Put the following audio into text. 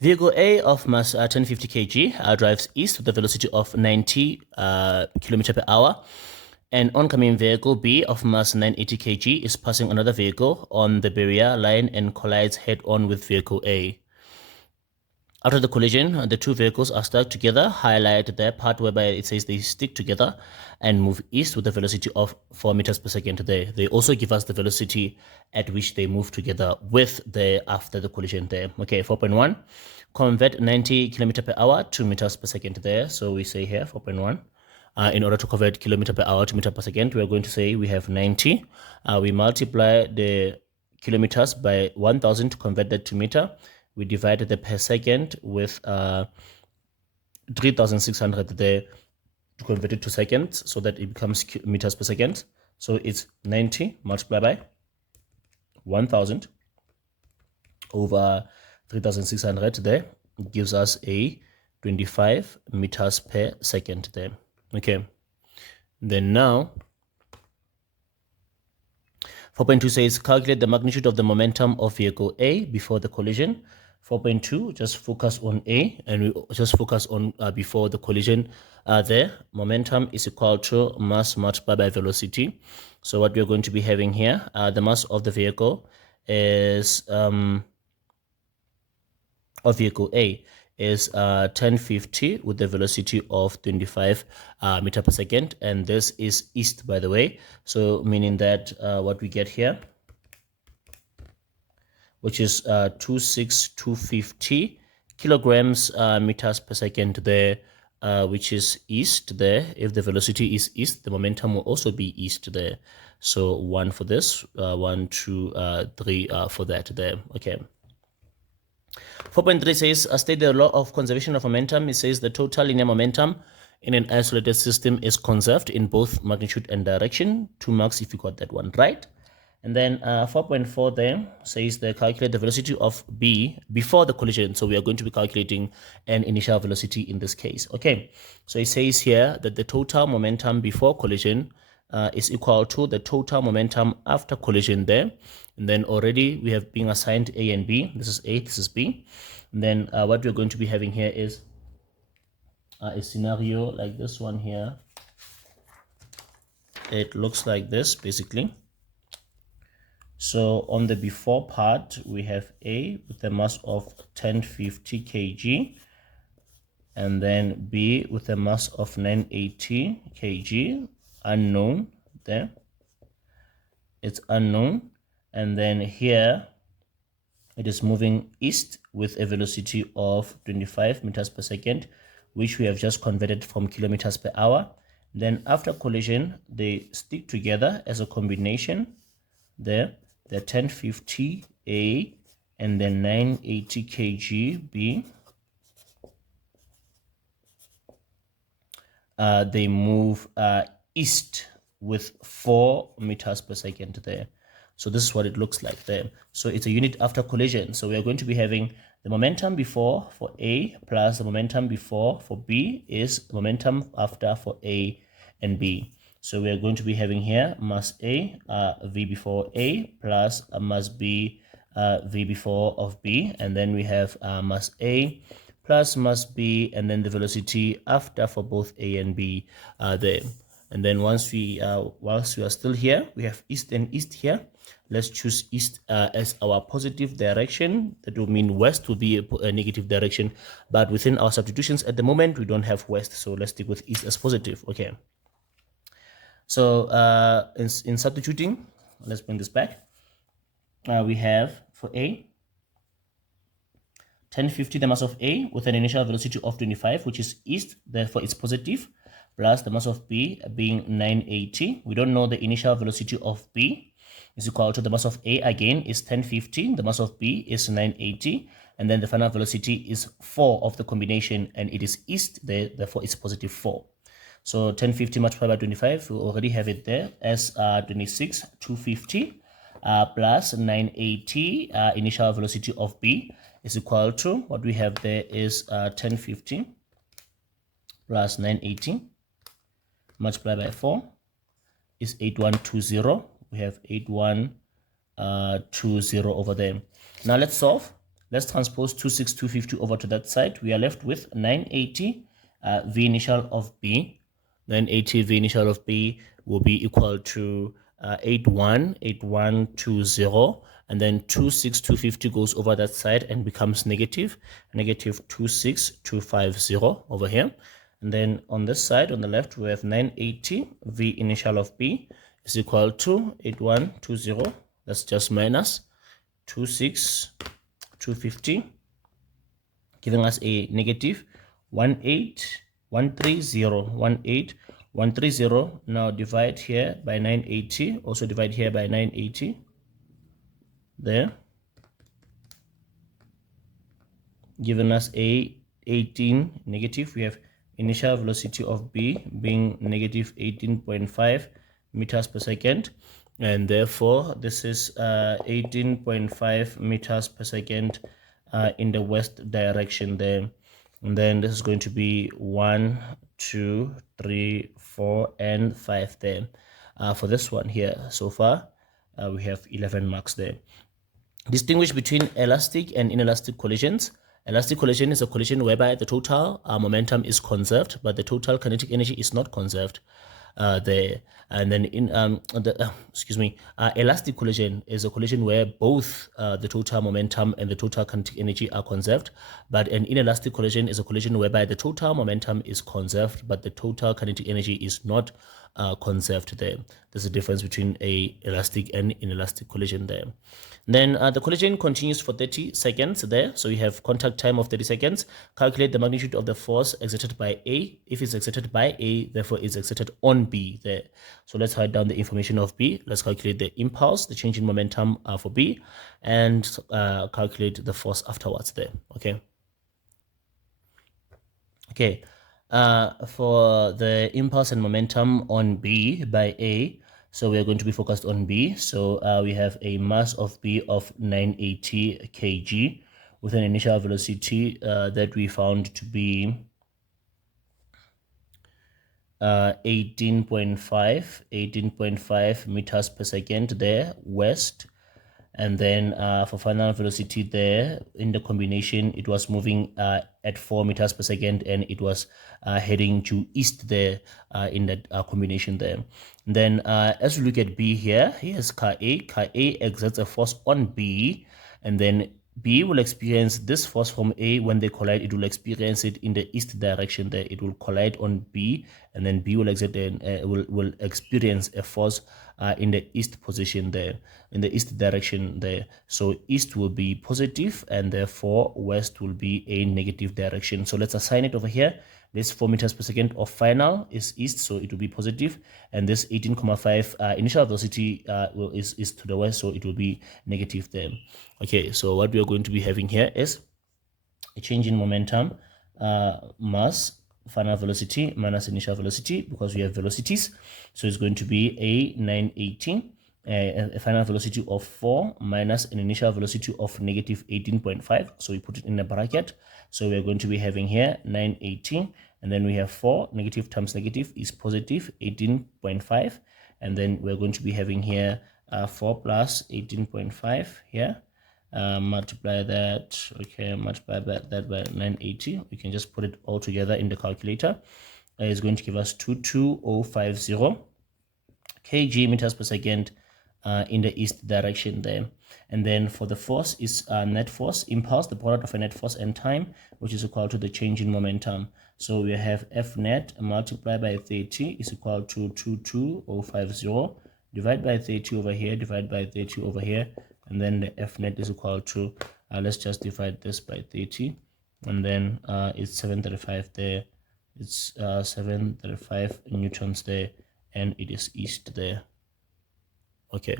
Vehicle A of mass 1050 kg drives east with a velocity of 90 km per hour. An oncoming vehicle B of mass 980 kg is passing another vehicle on the barrier line and collides head-on with vehicle A. After the collision, the two vehicles are stuck together. Highlight the part whereby it says they stick together and move east with a velocity of 4 meters per second there. They also give us the velocity at which they move together with the after the collision there. Okay, 4.1. Convert 90 kilometer per hour to meters per second there. So we say here 4.1. In order to convert kilometer per hour to meter per second, we are going to say we have 90. We multiply the kilometers by 1000 to convert that to meter. We divided the per second with 3600 there to convert it to seconds so that it becomes meters per second. So it's 90 multiplied by 1000 over 3600 there. It gives us a 25 meters per second there. Okay. Then now 4.2 says calculate the magnitude of the momentum of vehicle A before the collision. 4.2, just focus on A, and we just focus on before the collision there. Momentum is equal to mass multiplied by velocity. So what we're going to be having here, the mass of the vehicle is, of vehicle A is 1050 with the velocity of 25 meter per second, and this is east, by the way. So meaning that what we get here, which is 26250 kilograms meters per second there, which is east there. If the velocity is east, the momentum will also be east there. So 1 for this, 1, 2, 3 for that there. Okay. 4.3 says state the law of conservation of momentum. It says the total linear momentum in an isolated system is conserved in both magnitude and direction. 2 marks if you got that one right. And then 4.4 there says they calculate the velocity of B before the collision. So we are going to be calculating an initial velocity in this case. Okay, so it says here that the total momentum before collision is equal to the total momentum after collision there. And then already we have been assigned A and B. This is A, this is B. And then what we're going to be having here is a scenario like this one here. It looks like this basically. So on the before part, we have A with a mass of 1050 kg, and then B with a mass of 980 kg, unknown there. It's unknown. And then here, it is moving east with a velocity of 25 meters per second, which we have just converted from kilometers per hour. Then after collision, they stick together as a combination there. The 1050 A and then 980 kg B. They move east with 4 meters per second there. So this is what it looks like there. So it's a unit after collision. So we are going to be having the momentum before for A plus the momentum before for B is momentum after for A and B. So we are going to be having here mass A, V before A, plus mass B, V before of B. And then we have mass A plus mass B, and then the velocity after for both A and B there. And then whilst we are still here, we have east and east here. Let's choose east as our positive direction. That will mean west will be a negative direction. But within our substitutions at the moment, we don't have west. So let's stick with east as positive. Okay. So in substituting, let's bring this back. We have for A, 1050 the mass of A with an initial velocity of 25, which is east, therefore it's positive, plus the mass of B being 980. We don't know the initial velocity of B is equal to the mass of A again is 1050, the mass of B is 980, and then the final velocity is 4 of the combination, and it is east, therefore it's positive 4. So 1050 multiplied by 25, we already have it there as 26,250 plus 980 initial velocity of B is equal to what we have there is 1050 plus 980 multiplied by 4 is 8120. We have 8120 over there. Now let's solve. Let's transpose 26250 over to that side. We are left with 980 V initial of B. 980 V initial of B will be equal to 818120, and then 26250 goes over that side and becomes negative 26250 over here. And then on this side, on the left, we have 980 V initial of B is equal to 8120. That's just minus 26250, giving us a negative 18130. Now divide here by 980, also divide here by 980 there, giving us a 18 negative. We have initial velocity of B being negative 18.5 meters per second, and therefore this is 18.5 meters per second in the west direction there. And then this is going to be 1, 2, 3, 4, and 5 there for this one here. So far we have 11 marks there. Distinguish between elastic and inelastic collisions. Elastic collision is a collision whereby the total momentum is conserved, but the total kinetic energy is not conserved there. And then in elastic collision is a collision where both the total momentum and the total kinetic energy are conserved, but an inelastic collision is a collision whereby the total momentum is conserved, but the total kinetic energy is not conserved there. There's a difference between a elastic and inelastic collision there. Then the collision continues for 30 seconds there. So you have contact time of 30 seconds. Calculate the magnitude of the force exerted by A. If it's exerted by A, therefore it's exerted on B there. So let's write down the information of B. Let's calculate the impulse, the change in momentum for B, and calculate the force afterwards there. Okay. For the impulse and momentum on B by A, so we are going to be focused on B. So we have a mass of B of 980 kg with an initial velocity that we found to be 18.5 meters per second there west. And then for final velocity there in the combination, it was moving at 4 meters per second, and it was heading to east there in that combination there. And then as we look at B here, here's car A. Car A exerts a force on B, and then B will experience this force from A. When they collide, it will experience it in the east direction there. It will collide on B, and then B will exert and will experience a force in the east position there, in the east direction there. So east will be positive, and therefore west will be a negative direction. So let's assign it over here. This 4 meters per second of final is east, so it will be positive, and this 18.5 initial velocity is to the west, so it will be negative there. Okay, so what we are going to be having here is a change in momentum, mass, final velocity minus initial velocity, because we have velocities. So it's going to be a 980, a final velocity of 4 minus an initial velocity of negative 18.5. So we put it in a bracket. So we are going to be having here 980, and then we have 4, negative times negative is positive 18.5, and then we're going to be having here 4 plus 18.5 here. Multiply that, multiply that by 980. We can just put it all together in the calculator. It's going to give us 22050 kg meters per second in the east direction there. And then for the force is net force, impulse, the product of a net force and time, which is equal to the change in momentum. So we have F net multiplied by 30 is equal to 22050, divide by 30 over here, divide by 30 over here, and then the F net is equal to, let's just divide this by 30, and then it's 735 there, it's 735 newtons there, and it is east there. Okay.